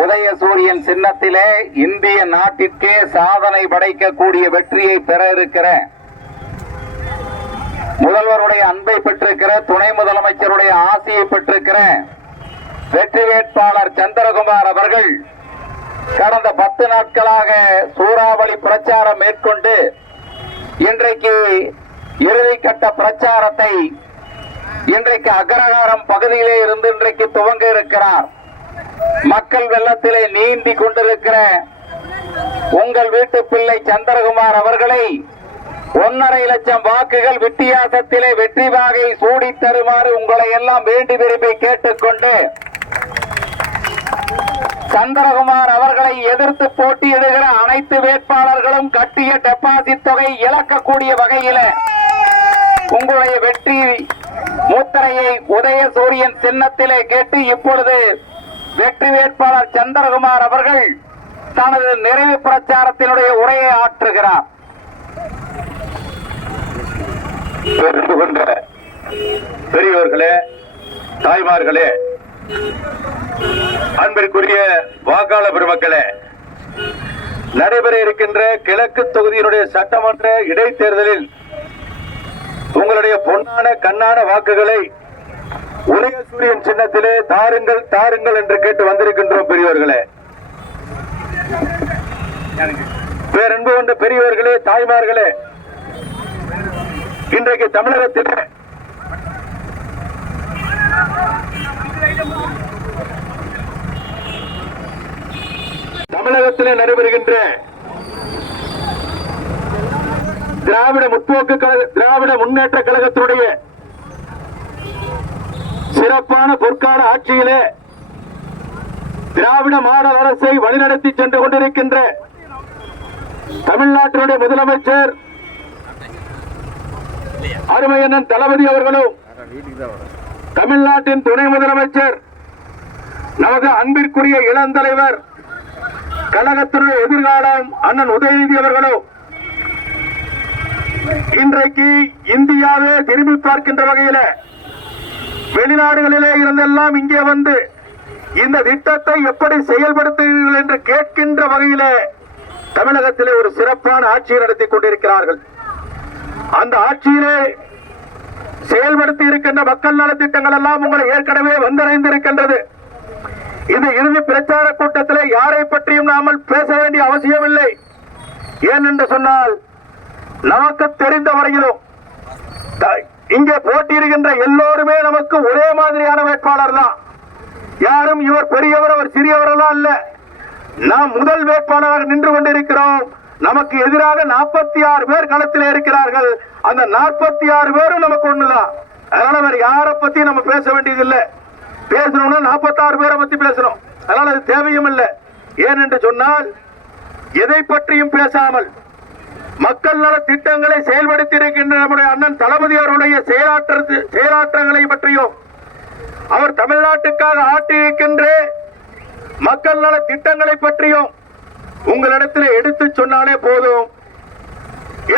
உதயசூரியன் சின்னத்திலே இந்திய நாட்டிற்கே சாதனை படைக்கக்கூடிய வெற்றியை பெற இருக்கிற முதல்வருடைய அன்பை பெற்றிருக்கிற துணை முதலமைச்சருடைய ஆசையை பெற்றிருக்கிற வெற்றி வேட்பாளர் சந்திரகுமார் அவர்கள் கடந்த பத்து நாட்களாக சூறாவளி பிரச்சாரம் மேற்கொண்டு இன்றைக்கு இறுதிக்கட்ட பிரச்சாரத்தை இன்றைக்கு அக்ரஹாரம் பகுதியிலே இருந்து இன்றைக்கு துவங்க இருக்கிறார். மக்கள் வெள்ளத்திலே நீந்தி கொண்டிருக்கிற உங்கள் வீட்டு பிள்ளை சந்திரகுமார் அவர்களை ஒன்னரை லட்சம் வாக்குகள் வித்தியாசத்திலே வெற்றி வாகை சூடி தருமாறு உங்களை எல்லாம் வேண்டி விரும்பி கேட்டுக்கொண்டு சந்திரகுமார் அவர்களை எதிர்த்து போட்டியிடுகிற அனைத்து வேட்பாளர்களும் கட்டிய டெபாசிட் தொகை இழக்கக்கூடிய வகையில உங்களுடைய வெற்றி மூத்தரையை உதய சூரியன் சின்னத்திலே கேட்டு இப்பொழுது வெற்றி வேட்பாளர் சந்திரகுமார் அவர்கள் தனது நிறைவு பிரச்சாரத்தினுடைய உரையை ஆற்றுகிறார். பெரியவர்களே தாய்மார்களே அன்பிற்குரிய வாக்காளர் பெருமக்களே நடைபெற இருக்கின்ற கிழக்கு தொகுதியினுடைய சட்டமன்ற இடைத்தேர்தலில் உங்களுடைய பொன்னான கண்ணான வாக்குகளை உதயசூரியன் சின்னத்திலே தாருங்கள் தாருங்கள் என்று கேட்டு வந்திருக்கின்றோம் பெரியவர்களே பேரன்பு கொண்ட பெரியவர்களே தாய்மார்களே இன்றைக்கு தமிழகத்திலே தமிழகத்திலே நடைபெறுகின்ற திராவிட முற்போக்கு கழக திராவிட முன்னேற்ற கழகத்தினுடைய சிறப்பான பொற்கால ஆட்சியிலே திராவிட மாடல் அரசை வழிநடத்தி சென்று கொண்டிருக்கின்ற தமிழ்நாட்டினுடைய முதலமைச்சர் அருமையண்ணன் தளபதி அவர்களும் தமிழ்நாட்டின் துணை முதலமைச்சர் நமது அன்பிற்குரிய இளந்தலைவர் கழகத்தினுடைய எதிர்காலம் அண்ணன் உதயநிதி அவர்களும் இன்றைக்கு இந்தியாவே திரும்பி பார்க்கின்ற வகையில வெளிநாடுகளிலே இருந்தெல்லாம் இங்கே வந்து இந்த திட்டத்தை எப்படி செயல்படுத்துகிறீர்கள் என்று கேட்கின்ற வகையிலே தமிழகத்திலே ஒரு சிறப்பான ஆட்சியை நடத்தி கொண்டிருக்கிறார்கள். அந்த ஆட்சியிலே செயல்படுத்தி இருக்கின்ற மக்கள் நலத்திட்டங்கள் எல்லாம் உங்களை ஏற்கனவே வந்தடைந்திருக்கின்றது. இந்த இறுதி பிரச்சார கூட்டத்தில் யாரை பற்றியும் நாமல் பேச வேண்டிய அவசியமில்லை. ஏன் என்று சொன்னால் நமக்கு தெரிந்த வரையிலும் இங்கே போட்டியிருக்கின்ற எல்லோருமே நமக்கு ஒரே மாதிரியான வேட்பாளர் தான் யாரும் இவர் பெரியவர் அவர் சிறியவர் எல்லாம் இல்ல நாம் முதல் வேட்பாளராக நின்று கொண்டிருக்கிறோம். நமக்கு எதிராக நாற்பத்தி ஆறு பேர் களத்தில் இருக்கிறார்கள். அந்த நாற்பத்தி ஆறு பேரும் நமக்கு ஒண்ணுதான். அதனால வேற யாரை பத்தி நம்ம பேச வேண்டியதில்லை. பேசணும்னா நாற்பத்தாறு பேரை பத்தி பேசணும். அதனால அது தேவையும் இல்லை. ஏன் என்று சொன்னால் எதை பற்றியும் பேசாமல் மக்கள் நல திட்டங்களை செயல்படுத்தி இருக்கின்ற நம்முடைய அண்ணன் தளபதி அவருடைய செயலாற்ற செயலாற்றங்களை பற்றியும் அவர் தமிழ்நாட்டுக்காக ஆற்றியிருக்கின்ற மக்கள் நல திட்டங்களை பற்றியும் உங்களிடத்தில் எடுத்து சொன்னாலே போதும்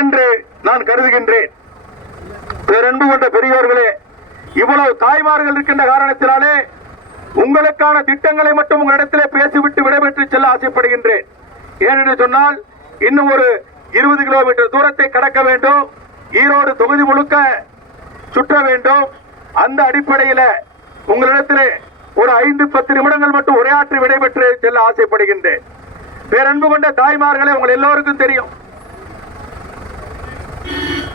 என்று நான் கருதுகின்றேன். பேரன்பு கொண்ட பெரியோர்களே இவ்வளவு தாய்மார்கள் இருக்கின்ற காரணத்தினாலே உங்களுக்கான திட்டங்களை மட்டும் உங்களிடத்திலே பேசிவிட்டு விடைபெற்று செல்ல ஆசைப்படுகின்றேன். ஏனென்று சொன்னால் இன்னும் ஒரு இருபது கிலோமீட்டர் தூரத்தை கடக்க வேண்டும். ஈரோடு தொகுதி முழுக்க சுற்ற வேண்டும். அந்த அடிப்படையில் உங்களிடத்தில் ஒரு ஐந்து பத்து நிமிடங்கள் மட்டும் உரையாற்றி விடைபெற்று செல்ல ஆசைப்படுகின்றேன். பேரன்பு கொண்ட தாய்மார்களே உங்கள் எல்லோருக்கும் தெரியும்.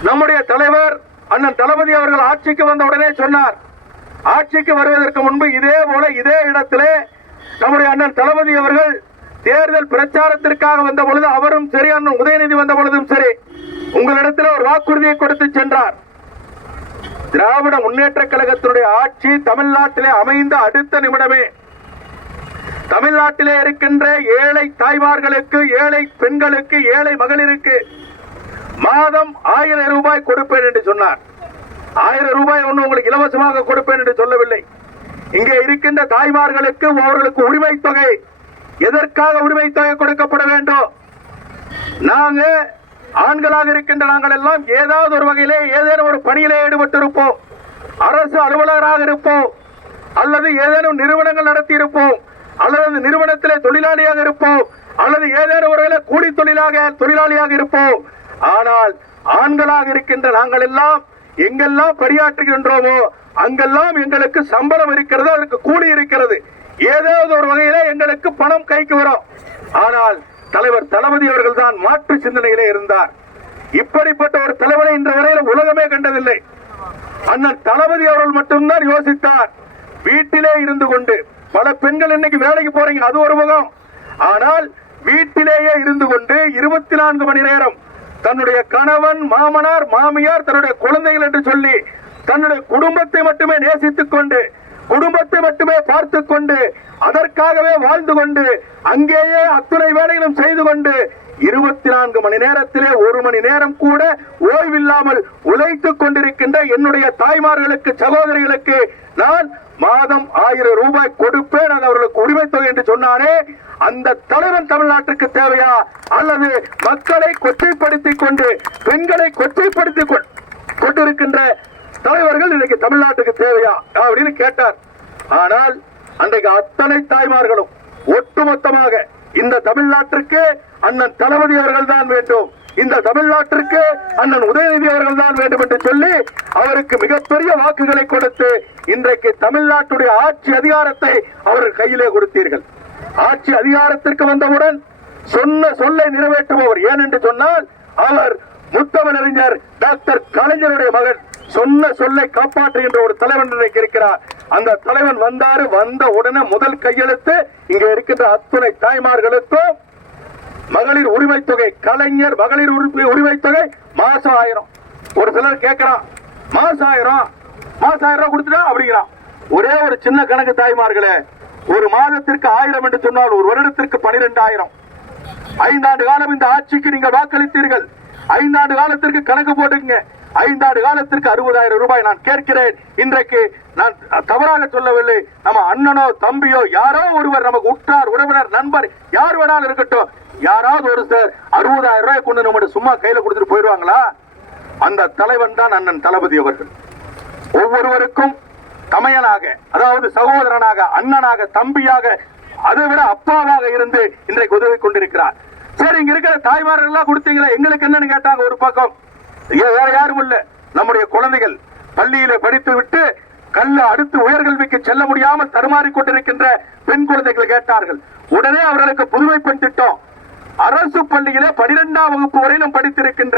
நம்முடைய தலைவர் அண்ணன் தளபதி அவர்கள் ஆட்சிக்கு வந்த உடனே சொன்னார். ஆட்சிக்கு வருவதற்கு முன்பு இதே போல இதே இடத்திலே நம்முடைய அண்ணன் தளபதி அவர்கள் தேர்தல் பிரச்சாரத்திற்காக வந்த பொழுது அவரும் சரி அண்ணன் உதயநிதி வந்த பொழுதும் சரி உங்களிடத்தில் ஒரு வாக்குறுதியை கொடுத்து சென்றார். திராவிட முன்னேற்ற கழகத்தினுடைய ஆட்சி தமிழ்நாட்டிலே அமைந்த அடுத்த நிமிடமே. தமிழ்நாட்டிலே இருக்கின்ற ஏழை தாய்மார்களுக்கு ஏழை பெண்களுக்கு ஏழை மகளிருக்கு மாதம் ஆயிரம் ரூபாய் கொடுப்பேன் என்று சொன்னார். ஆயிரம் ரூபாய் ஒன்று உங்களுக்கு இலவசமாக கொடுப்பேன் என்று சொல்லவில்லை. இங்கே இருக்கின்ற தாய்மார்களுக்கு அவர்களுக்கு உரிமை தொகை எதற்காக உரிமை தொகை கொடுக்கப்பட வேண்டும்? நாங்க ஆண்களாக இருக்கின்ற நாங்கள் எல்லாம் ஏதாவது ஒரு வகையிலே ஏதேனும் ஒரு பணியிலே ஈடுபட்டிருப்போம். அரசு அலுவலராக இருப்போம். அல்லது ஏதேனும் நிறுவனங்கள் நடத்தி இருப்போம் அல்லது அந்த நிறுவனத்திலே தொழிலாளியாக இருப்போம். அல்லது ஏதேனும் ஒரு கூலி தொழிலாக தொழிலாளியாக இருப்போம். ஆனால் ஆண்களாக இருக்கின்ற நாங்கள் எல்லாம் எங்கெல்லாம் பணியாற்றுகின்றோமோ அங்கெல்லாம் எங்களுக்கு சம்பளம் இருக்கிறது அதற்கு கூலி இருக்கிறது. ஏதாவது ஒரு வகையில எங்களுக்கு பணம் கைக்கு வரும். ஆனால் தலைவர் தளபதி அவர்கள் தான் மாற்று சிந்தனையிலே இருந்தார். இப்படிப்பட்ட ஒரு தலைவனை இன்ற வரையில் உலகமே கண்டதில்லை. அண்ணன் தளபதி அவர்கள் மட்டும்தான் யோசித்தார். வீட்டிலே இருந்து கொண்டு பல பெண்கள் இன்னைக்கு வேலைக்கு போறீங்க அது ஒரு முகம். ஆனால் வீட்டிலேயே இருந்து கொண்டு இருபத்தி நான்கு மணி நேரம் தன்னுடைய கணவன் மாமனார் மாமியார் தன்னுடைய குழந்தைகள் என்று சொல்லி தன்னுடைய குடும்பத்தை மட்டுமே நேசித்துக் கொண்டு குடும்பத்தை மட்டுமே பார்த்து கொண்டு அதற்காகவே வாழ்ந்து கொண்டு அங்கேயே அத்துணை வேலைகளும் செய்து கொண்டு இருபத்தி நான்கு மணி நேரத்திலே ஒரு மணி நேரம் கூட ஓய்வில்லாமல் உழைத்துக் கொண்டிருக்கின்ற என்னுடைய தாய்மார்களுக்கு சகோதரிகளுக்கு நான் மாதம் ஆயிரம் ரூபாய் கொடுப்பேன் அது அவர்களுக்கு உரிமை தொகை என்று சொன்னானே அந்த தலைவன் தமிழ்நாட்டுக்கு தேவையா? அல்லது மக்களை கொச்சைப்படுத்திக் கொண்டு பெண்களை கொச்சைப்படுத்திக் கொண்டிருக்கின்ற தலைவர்கள் இன்னைக்கு தமிழ்நாட்டுக்கு தேவையா அப்படின்னு கேட்டார். ஆனால் அன்றைக்கு அத்தனை தாய்மார்களும் ஒட்டுமொத்தமாக இந்த தமிழ்நாட்டிற்கு அண்ணன் தளபதி அவர்கள் தான் வேண்டும். இந்த தமிழ்நாட்டிற்கு அண்ணன் உதயநிதி அவர்கள் தான் வேண்டும் என்று சொல்லி அவருக்கு மிகப்பெரிய வாக்குகளை கொடுத்து இன்றைக்கு தமிழ்நாட்டுடைய ஆட்சி அதிகாரத்தை அவர்கள் கையிலே கொடுத்தீர்கள். ஆட்சி அதிகாரத்திற்கு வந்தவுடன் சொன்ன சொல்லை நிறைவேற்றுபவர். ஏன் என்று சொன்னால் அவர் முத்தமிழறிஞர் டாக்டர் கலைஞருடைய மகன். சொன்ன சொல்லை காப்பாற்றுகின்ற ஒரு தலைவன் இன்றைக்கு இருக்கிறார். அந்த தலைவன் வந்தாரு வந்த உடனே முதல் கையெழுத்து இங்க இருக்கின்ற அத்துணை தாய்மார்களுக்கும் மகளிர் உரிமை தொகை கலைஞர் மகளிர் உரிமை தொகை மாசம் ஆயிரம். ஒரு சிலர் கேட்கிறான் மாசம் ஆயிரம் மாசம் ஆயிரம் ரூபாய் கொடுத்துட்டா? அப்படிங்கிறான். ஒரே ஒரு சின்ன கணக்கு தாய்மார்களே ஒரு மாதத்திற்கு ஆயிரம் என்று சொன்னால் ஒரு வருடத்திற்கு பனிரெண்டாயிரம். ஐந்தாண்டு காலம் இந்த ஆட்சிக்கு நீங்கள் வாக்களித்தீர்கள். ஐந்தாண்டு காலத்திற்கு கணக்கு போட்டுங்க ஐந்தாண்டு காலத்திற்கு அறுபதாயிரம் ரூபாய் நான் கேட்கிறேன். இன்றைக்கு நான் தவறாக சொல்லவில்லை. நம்ம அண்ணனோ தம்பியோ யாரோ ஒருவர் நமக்கு உற்றார் உறவினர் நண்பர் யார் வேணாலும் இருக்கட்டும். யாராவது ஒரு சார் அறுபதாயிரம் ரூபாய் கொண்டு நம்ம சும்மா கையில கொடுத்துட்டு போயிடுவாங்களா? அந்த தலைவன் தான் அண்ணன் தளபதி அவர்கள். ஒவ்வொருவருக்கும் தமையனாக அதாவது சகோதரனாக அண்ணனாக தம்பியாக அதை விட அப்பாவாக இருந்து இன்றைக்கு உதவி கொண்டிருக்கிறார். சரி இங்க இருக்கிற தாய்மார்கள் எல்லாம் கொடுத்தீங்களா எங்களுக்கு என்னன்னு கேட்டாங்க ஒரு பக்கம். வேற யாரும் இல்ல. நம்முடைய குழந்தைகள் பள்ளியிலே படித்து விட்டு கல்ல அடுத்து உயர்கல்விக்கு செல்ல முடியாமல் தடுமாறிக் கொண்டிருக்கின்ற பெண் குழந்தைகள் கேட்டார்கள். உடனே அவர்களுக்கு புதுமை பெண் திட்டம். அரசு பள்ளியிலே பனிரெண்டாம் வகுப்பு வரையிலும் படித்திருக்கின்ற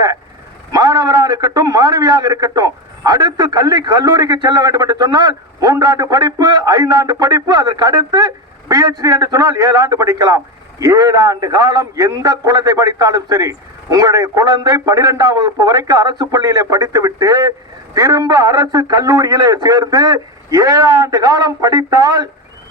மாணவராக இருக்கட்டும் மாணவியாக இருக்கட்டும் அடுத்து கல்வி கல்லூரிக்கு செல்ல வேண்டும் என்று சொன்னால் மூன்றாண்டு படிப்பு ஐந்தாண்டு படிப்பு அதற்கு அடுத்து பிஹெச்டி என்று சொன்னால் ஏழாண்டு படிக்கலாம். ஏழாண்டு காலம் எந்த குழந்தை படித்தாலும் சரி. உங்களுடைய குழந்தை பனிரெண்டாம் வகுப்பு வரைக்கும் அரசு பள்ளியில படித்துவிட்டு திரும்ப அரசு கல்லூரியில சேர்ந்து ஏழாண்டு காலம் படித்தால்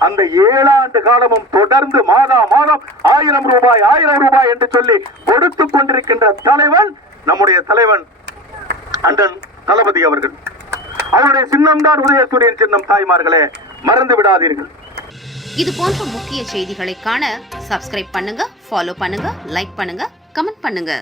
அந்த ஏழாண்டு காலமும் தொடர்ந்து மாதா மாதம் ஆயிரம் ரூபாய் ஆயிரம் ரூபாய் என்று சொல்லி கொடுத்து கொண்டிருக்கின்ற தலைவன் நம்முடைய தலைவன் அண்டன் தளபதி அவர்கள். அவருடைய சின்னம் தான் உதயசூரியன் சின்னம் தாய்மார்களே மறந்து விடாதீர்கள். இது போன்ற முக்கிய செய்திகளை காண சப்ஸ்கிரைப் பண்ணுங்க ஃபாலோ பண்ணுங்க லைக் பண்ணுங்க கமெண்ட் பண்ணுங்க.